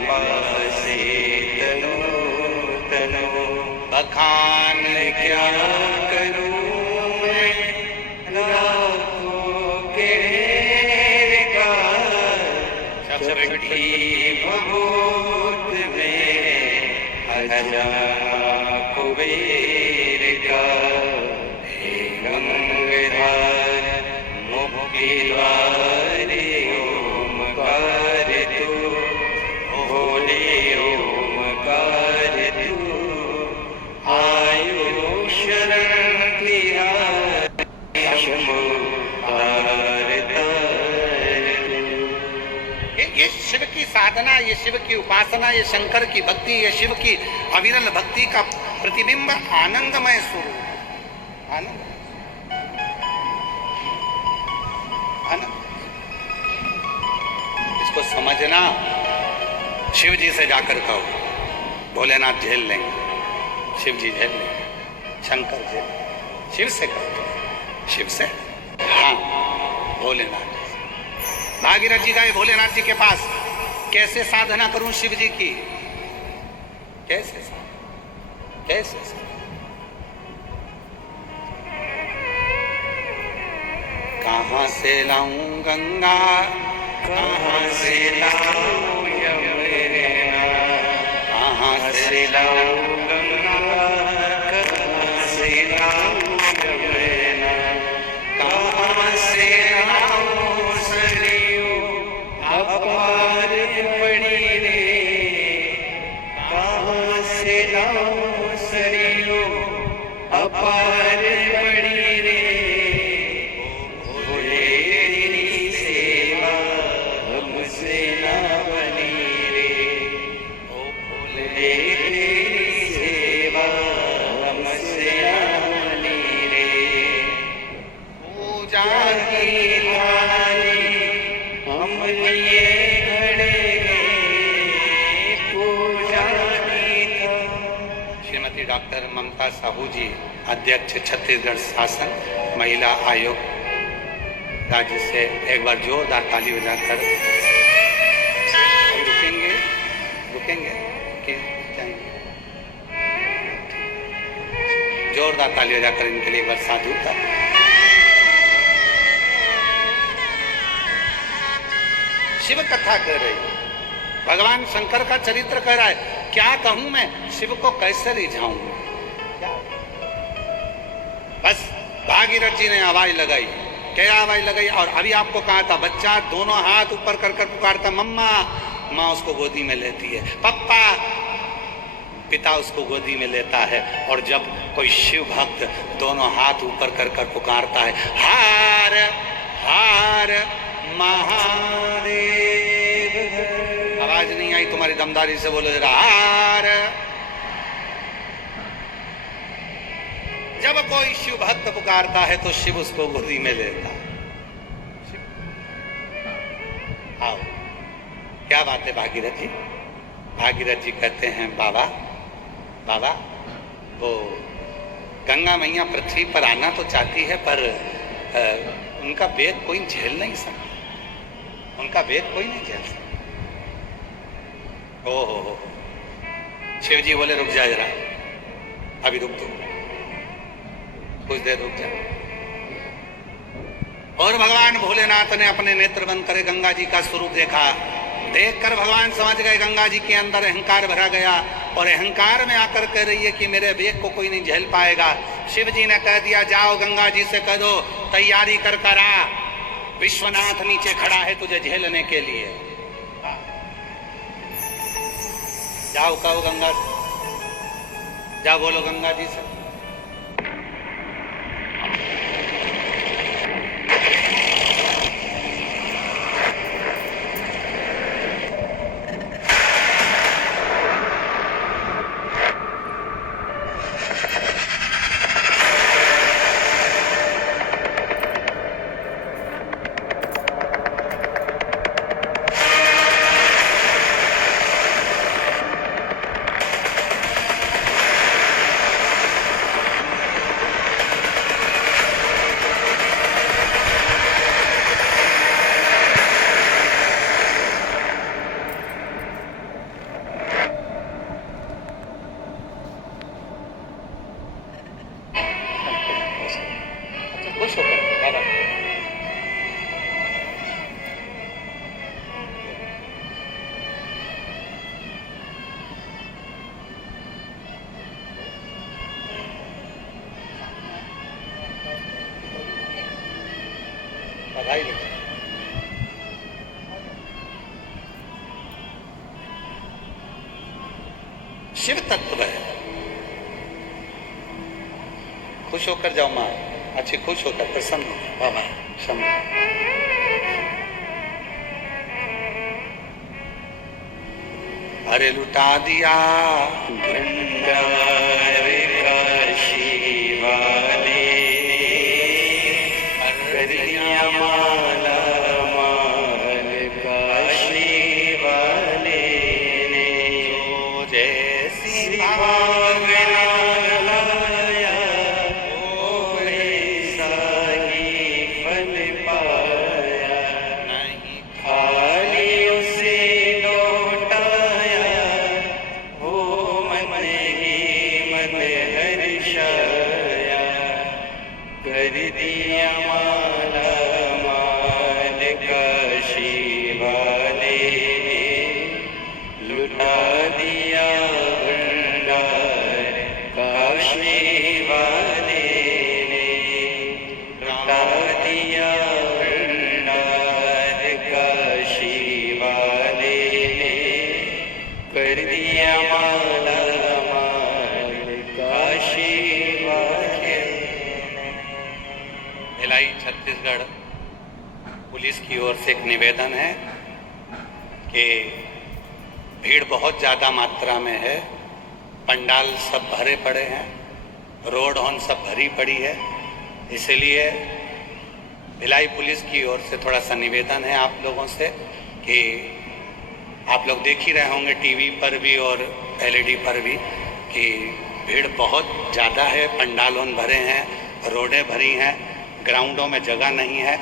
पासे तनो तनो। बखान क्या करूं मैं राखों के का चपटी भभूत में हजार कुबेर का। हे गंगाधर मुक्ति द्वारे ओमकार तू, भोले ओमकार तू। आयु शरण तिहार शंभु तार तार तू। ये शिव की साधना, ये शिव की उपासना, ये शंकर की भक्ति, ये शिव की अविरल भक्ति का प्रतिबिंब आनंदमय स्वरूप। आनंद आनंद इसको समझना। शिव जी से जाकर कहो भोलेनाथ झेल लेंगे, शिव जी झेल लेंगे, शंकर झेल। शिव से कहो, शिव से, हाँ भोलेनाथ। भागीरथ जी गए भोलेनाथ जी के पास, कैसे साधना करूं शिव जी की, कैसे कैसे। कहां से लाऊं गंगा, कहाँ से लाऊं यमुना, कहाँ से लाऊं गंगा, कहाँ से लाऊं यमुना, कहाँ से लाऊं सरयू अपार पड़ी रे। कहाँ से लाऊं सरयू अपार पड़ी रे। भोले तेरी सेवा हमसे ना बनी रे। ओ भोले तेरी सेवा हमसे ना बनी रे। पूजा की थाली हम लिए खड़े गए, पूजा की थाली। श्रीमती डॉक्टर ममता साहू जी, अध्यक्ष छत्तीसगढ़ शासन महिला आयोग राज्य से, एक बार जोरदार ताली बजाकर। रुकेंगे रुकेंगे कि जाएंगे? जोरदार ताली बजाकर इनके लिए एक बार साधुता। शिव कथा कह रही, भगवान शंकर का चरित्र कह रहा है। क्या कहूं मैं, शिव को कैसे रिझाऊं? बस भागीरथ जी ने आवाज लगाई, क्या आवाज लगाई? और अभी आपको कहा था, बच्चा दोनों हाथ ऊपर कर कर पुकारता मम्मा, माँ उसको गोदी में लेती है, पप्पा, पिता उसको गोदी में लेता है। और जब कोई शिव भक्त दोनों हाथ ऊपर कर कर पुकारता है, हार हार महादेव। आवाज नहीं आई तुम्हारी, दमदारी से बोलो जरा, हार। जब कोई शिव भक्त पुकारता है तो शिव उसको गोदी में लेता है। आओ, क्या बात है भागीरथ जी? भागीरथ जी कहते हैं, बाबा बाबा, वो गंगा मैया पृथ्वी पर आना तो चाहती है, पर उनका वेग कोई झेल नहीं सकता, उनका वेग कोई नहीं झेल सकता। ओहो, शिव जी बोले रुक जा जरा, अभी रुक दो, कुछ देर रुक जा। और भगवान भोलेनाथ ने अपने नेत्र बंद करे गंगा जी का स्वरूप देखा। देखकर भगवान समझ गए गंगा जी के अंदर अहंकार भरा गया, और अहंकार में आकर कह रही है कि मेरे वेग को कोई नहीं झेल पाएगा। शिव जी ने कह दिया, जाओ गंगा जी से कह दो तैयारी कर कर आ, विश्वनाथ नीचे खड़ा है तुझे झेलने के लिए। जाओ कहो गंगा, जाओ बोलो गंगा जी से। भाई शिव तत्व है। खुश होकर जाओ माँ, अच्छी खुश होकर प्रसन्न हो बाबा शंभु। अरे लुटा दिया भंडार काशी वाले कर दिया माला माल काशी वाले ने। जो जैसी भावना लाया वो ऐसा ही फल पाया। नहीं खाली उसे लौटाया वो मन ही मन हर्षाया। कर दिया माला माल काशी वाले ने। लुटा दिया भंडार काशी वाले ने। लुटा दिया भंडार काशी वाले ने। कर दिया माला माल काशी वाले ने। भिलाई छत्तीसगढ़ पुलिस की ओर से एक निवेदन है कि भीड़ बहुत ज़्यादा मात्रा में है, पंडाल सब भरे पड़े हैं, रोड ऑन सब भरी पड़ी है। इसलिए भिलाई पुलिस की ओर से थोड़ा सा निवेदन है आप लोगों से कि आप लोग देख ही रहे होंगे टीवी पर भी और एलईडी पर भी कि भीड़ बहुत ज़्यादा है, पंडाल ऑन भरे हैं, रोडें भरी हैं, ग्राउंडों में जगह नहीं है।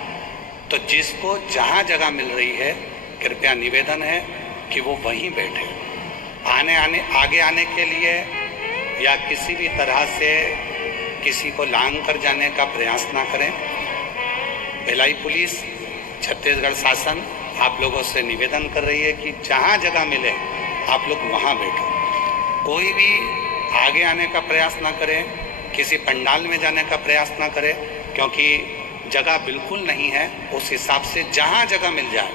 तो जिसको जहाँ जगह मिल रही है कृपया निवेदन है कि वो वहीं बैठे। आगे आने के लिए या किसी भी तरह से किसी को लांग कर जाने का प्रयास ना करें। भिलाई पुलिस छत्तीसगढ़ शासन आप लोगों से निवेदन कर रही है कि जहाँ जगह मिले आप लोग वहाँ बैठो। कोई भी आगे आने का प्रयास ना करें, किसी पंडाल में जाने का प्रयास ना करें, क्योंकि जगह बिल्कुल नहीं है। उस हिसाब से जहाँ जगह मिल जाए,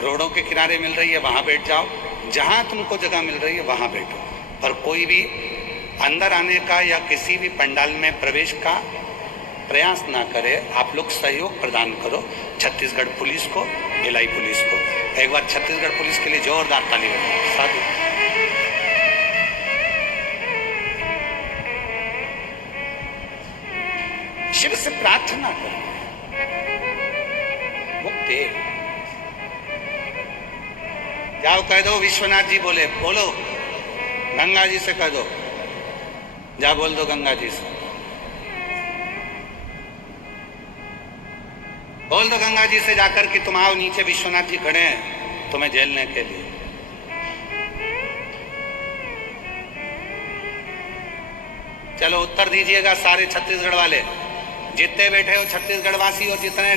रोडों के किनारे मिल रही है वहाँ बैठ जाओ, जहाँ तुमको जगह मिल रही है वहाँ बैठो। पर कोई भी अंदर आने का या किसी भी पंडाल में प्रवेश का प्रयास ना करे। आप लोग सहयोग प्रदान करो छत्तीसगढ़ पुलिस को, भिलाई पुलिस को। एक बार छत्तीसगढ़ पुलिस के लिए जोरदार ताली बजाओ। साधु। शिव से प्रार्थना करो मुक्ति। जाओ कह दो विश्वनाथ जी बोले, बोलो गंगा जी से कह दो, जा बोल दो गंगा जी से, बोल दो गंगा जी से जाकर कि तुम आओ नीचे, विश्वनाथ जी खड़े हैं तुम्हें झेलने के लिए। चलो उत्तर दीजिएगा सारे छत्तीसगढ़ वाले, जितने बैठे हो छत्तीसगढ़ वासी, और जितने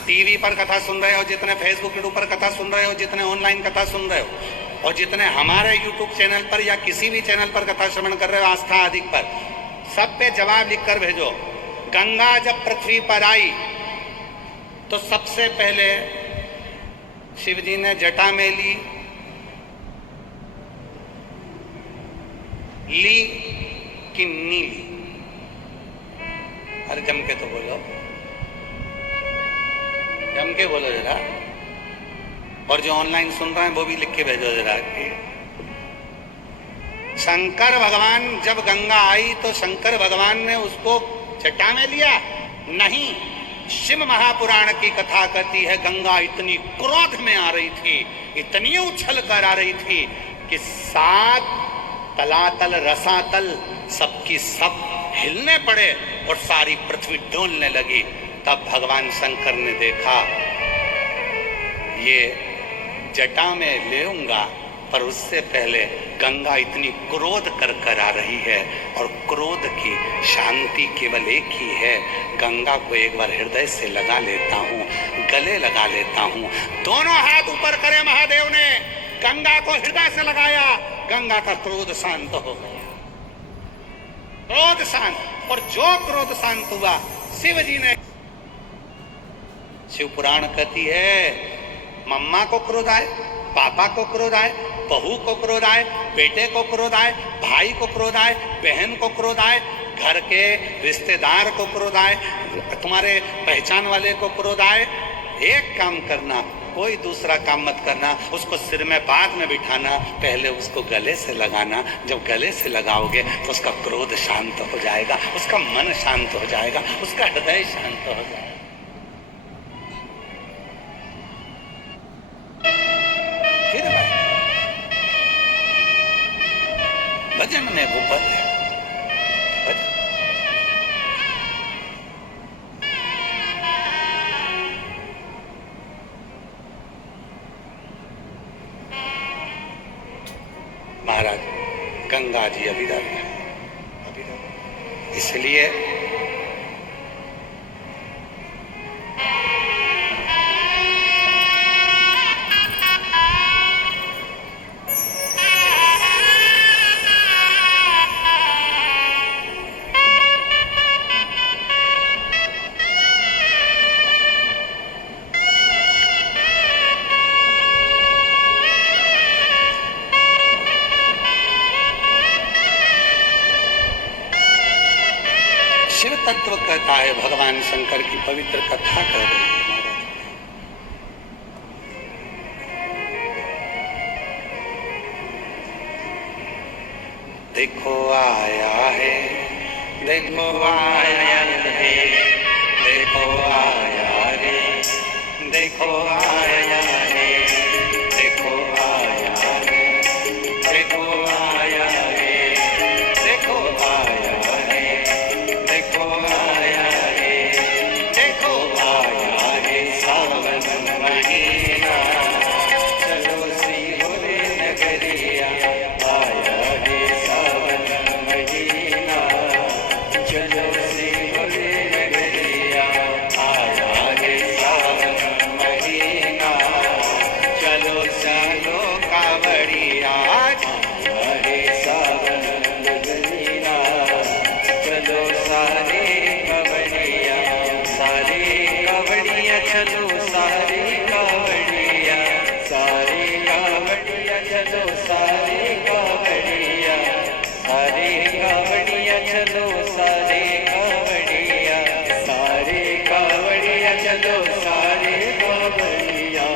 टीवी पर कथा सुन रहे हो, जितने फेसबुक यूट्यूब पर कथा सुन रहे हो, जितने ऑनलाइन कथा सुन रहे हो, और जितने हमारे यूट्यूब चैनल पर या किसी भी चैनल पर कथा श्रवण कर रहे हो आस्था आदि पर, सब पे जवाब लिखकर भेजो। गंगा जब पृथ्वी पर आई तो सबसे पहले शिव जी ने जटा में ली कि नी ली? अरे जम के तो बोलो, जम के बोलो जरा। और जो ऑनलाइन सुन रहे हैं वो भी लिख के भेजो जरा कि शंकर भगवान जब गंगा आई तो शंकर भगवान ने उसको जटा में लिया? नहीं। शिव महापुराण की कथा कहती है गंगा इतनी क्रोध में आ रही थी, इतनी उछल कर आ रही थी कि 7 तलातल रसातल सबकी सब हिलने पड़े और सारी पृथ्वी डोलने लगी। तब भगवान शंकर ने देखा ये जटा में लेऊंगा, पर उससे पहले गंगा इतनी क्रोध कर आ रही है, और क्रोध की शांति केवल एक ही है। गंगा को एक बार हृदय से लगा लेता हूँ, गले लगा लेता हूँ। दोनों हाथ ऊपर करे महादेव ने, गंगा को हृदय से लगाया, गंगा का क्रोध शांत हो गया। क्रोध शांत, और जो क्रोध शांत हुआ शिव जी ने शिव पुराण कहती है मम्मा को क्रोध आए, पापा को क्रोध आए, बहू को क्रोध आए, बेटे को क्रोध आए, भाई को क्रोध आए, बहन को क्रोध आए, घर के रिश्तेदार को क्रोध आए, तुम्हारे पहचान वाले को क्रोध आए, एक काम करना, कोई दूसरा काम मत करना, उसको सिर में बाद में बिठाना, पहले उसको गले से लगाना। जब गले से लगाओगे तो उसका क्रोध शांत हो जाएगा, उसका मन शांत हो जाएगा, उसका हृदय शांत हो जाएगा। फिर भजन में वो पद है, महाराज गंगा जी अविरल है, अविरल। इसलिए शिव तत्व कहता है, भगवान शंकर की पवित्र कथा कर रहे हैं महाराज। देखो आया है, देखो आया है, देखो आया है, देखो आया है, देखो आया है, देखो आया है, देखो आया है, देखो आया है, देखो आया है सावन महीना, चलो सिहोर नगरिया, आया है सावन महीना, चलो सिहोर नगरिया, आया है सावन महीना, चलो चलो कावड़िया, आया है सावन महीना, चलो सारे कावड़िया, सारे कावड़िया, चलो सारे कावड़िया, सारे कावड़िया, चलो सारे कावड़िया, सारे कावड़िया, चलो सारे कावड़िया, सारे कावड़िया, चलो सारे कावड़िया।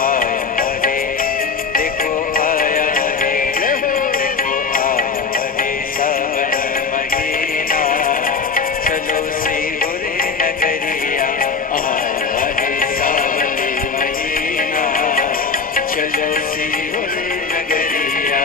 आया है, देखो आया है, देखो आया है सावन महीना, चलो सिहोर नगरिया, आया है सावन महीना, चलो सिहोर नगरिया।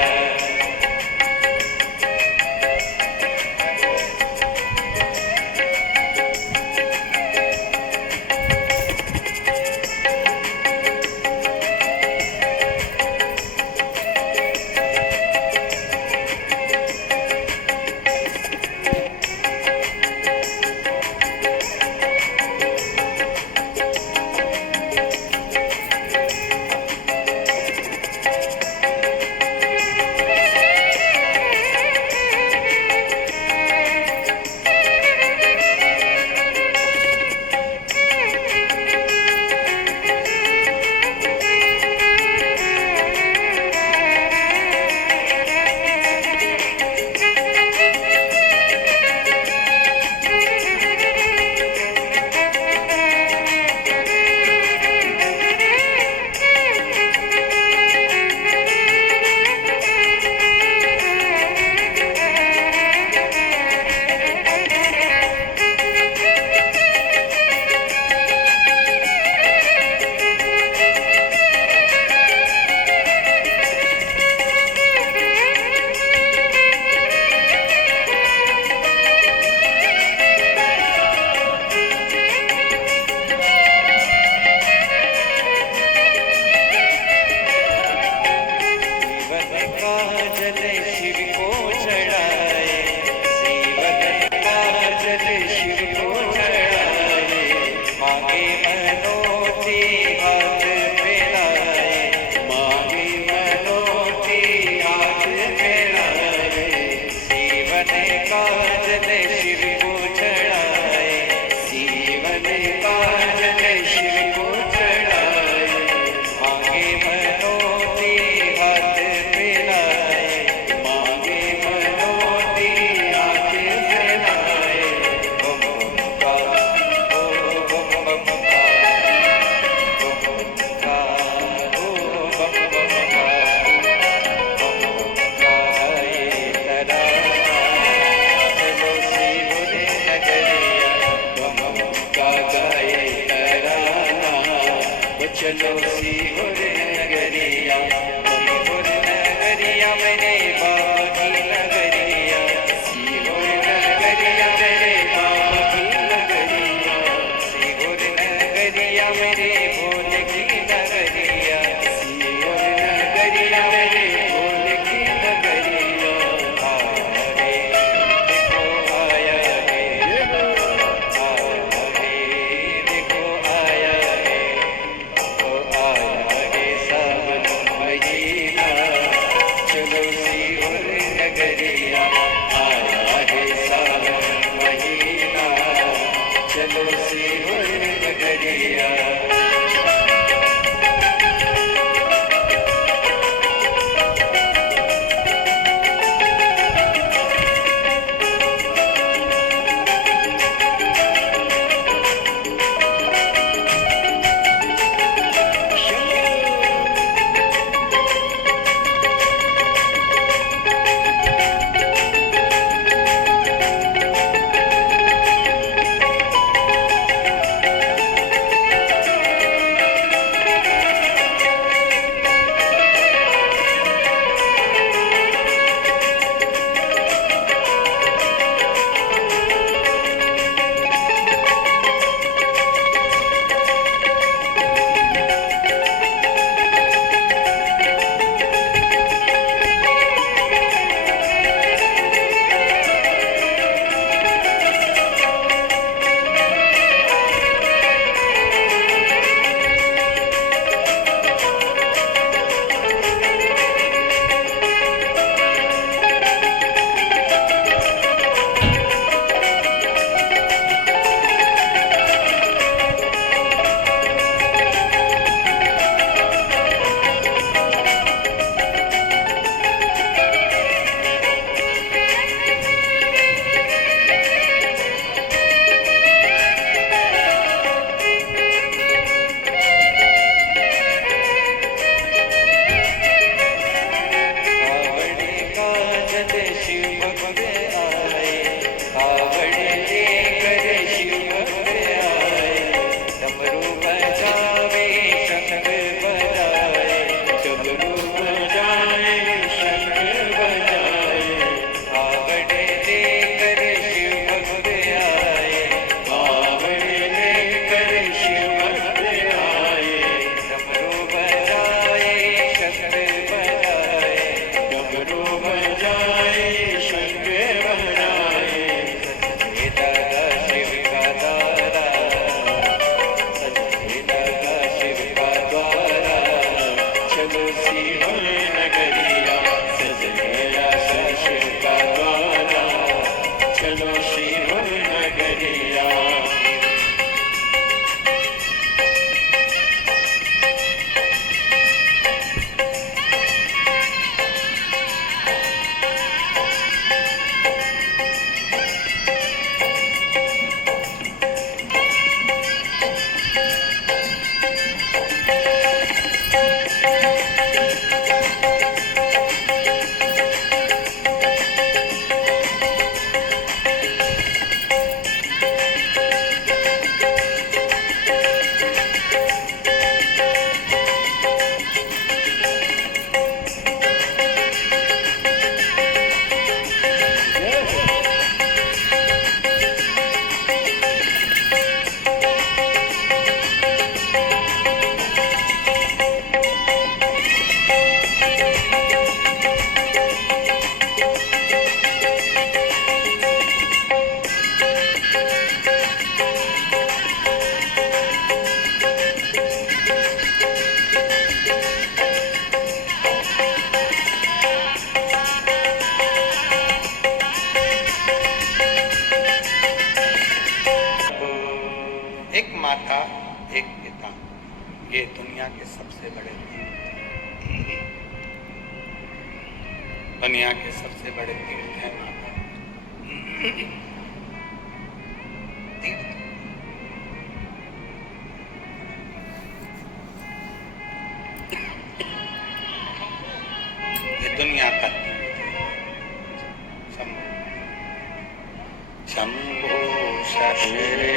शिव को दुनिया के सबसे बड़े दुनिया के सबसे बड़े तीर्थ है माता। तीर्थ ये दुनिया का शंभो शशरे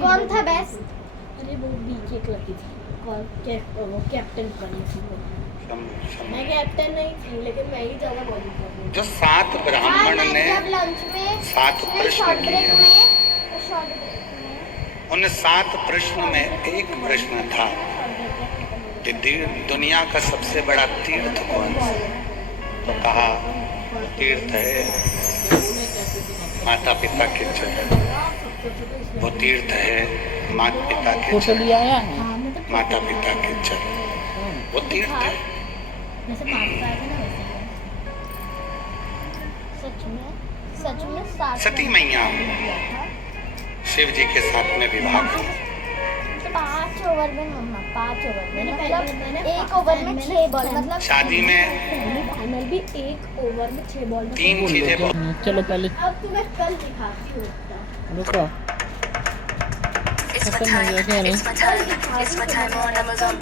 कौन था बेस्ट? अरे वो बीके एक लड़की थी, कौन वो कैप्टन बनी थी। मैं कैप्टन नहीं थी, लेकिन मैं ही ज्यादा बॉलिंग कर रही थी। जो 7 ब्राह्मण ने जब लंच में 7 प्रश्न किए, शॉर्ट उन 7 प्रश्न में एक प्रश्न था कि दुनिया का सबसे बड़ा तीर्थ कौन सा? तो कहा तीर्थ है माता पिता के चरण, वो तीर्थ है माता पिता के चरण, माता पिता के चरण, वो तीर्थ है। सती मैया शिव जी के साथ में विवाह किया। 5 ओवर में मम्मा 5 ओवर में मतलब 1 ओवर में 6 बॉल, मतलब शादी में फाइनल भी 1 ओवर में 6 बॉल में 3 चीजें। चलो पहले अब तुम्हें कल दिखाती हूँ। रुको खत्म हो गया क्या नहीं? कल दिखाती हूँ।